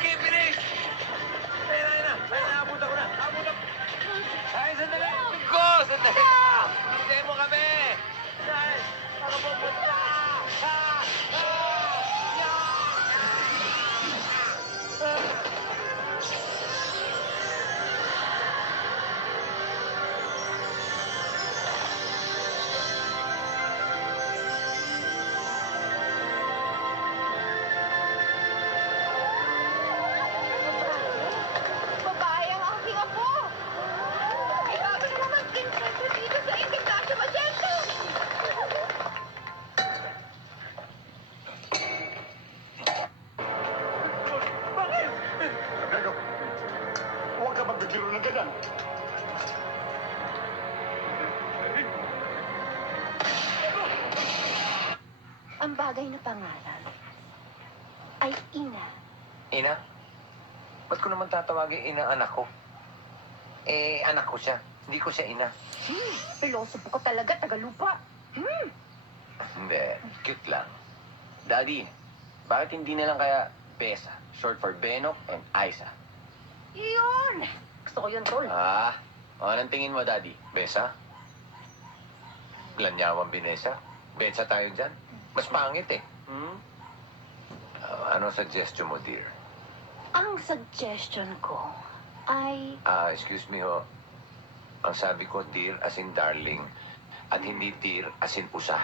Sige, bilis! Ayun na! Abutan ko na! Abutan! Ay, sandali! Ko! Sandali! Hindi mo kami! Ay, ako pupunta! Babae ang aking apo! Ay, grabe naman mag-invento dito sa Encantasia Magento! Bakit? Gago! Huwag ka magbibiro ng ganyan! Ang bagay na pangalan ay Ina. Ina? Ba't ko naman tatawagin ina anak ko? Eh, anak ko siya. Hindi ko siya ina. Pilosopo ko talaga, Tagalupa. Hindi, cute lang. Daddy, bakit hindi na lang kaya Besa? Short for Benok and Aiza. Yun! Gusto ko yun, Tol. Anong tingin mo, Daddy? Besa? Lanyawang Binesa? Bensa tayo dyan? Mas pangit eh. Ano suggestion mo, dear? Ang suggestion ko ay... Excuse me ho. Ang sabi ko, dear as in darling, at hindi dear as in pusa.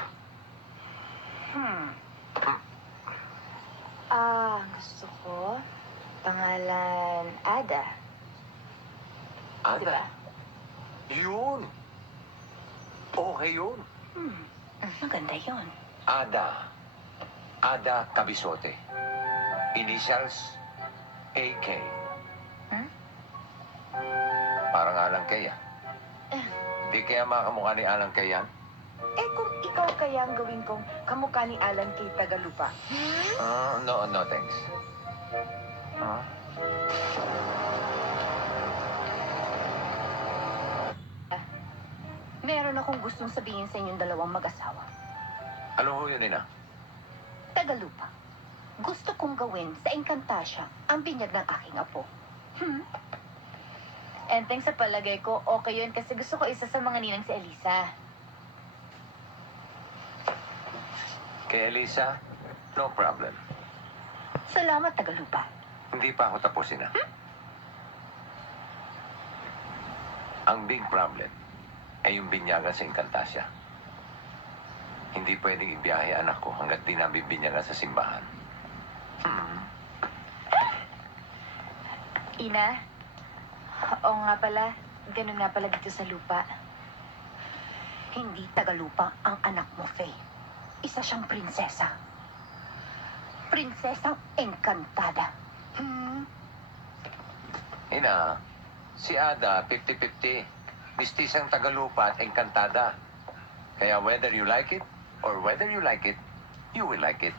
Gusto ko pangalan Ada. Ada? Diba? Yun! Okay yun. Maganda yun. Ada. Ada Cabisote. Initials, AK. Parang Alang Kay, ah. Di kaya makamukha ni Alang Kay yan? Eh, kung ikaw kaya ang gawin kong kamukha ni Alan kay Tagalupa. No, thanks. Meron akong gustong sabihin sa inyong dalawang mag-asawa. Ano ho yun, Ina? Tagalupa, gusto kong gawin sa Encantasia ang binyag ng aking apo. Enteng, sa palagay ko, okay yun kasi gusto ko isa sa mga ninang si Elisa. Kay Elisa, no problem. Salamat, Tagalupa. Hindi pa ako tapos, Ina. Ang big problem ay yung binyagan sa Encantasia. Hindi pwedeng ibiyahe anak ko hanggat di nabibinyagan sa simbahan. Ina, oo nga pala, ganun nga pala dito sa lupa. Hindi Tagalupa ang anak mo, Faye. Isa siyang prinsesa. Prinsesang Encantada. Ina, si Ada, 50-50. Mistisang Tagalupa at Encantada. Kaya whether you like it or whether you like it, you will like it.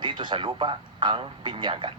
Dito sa lupa, ang binyagan.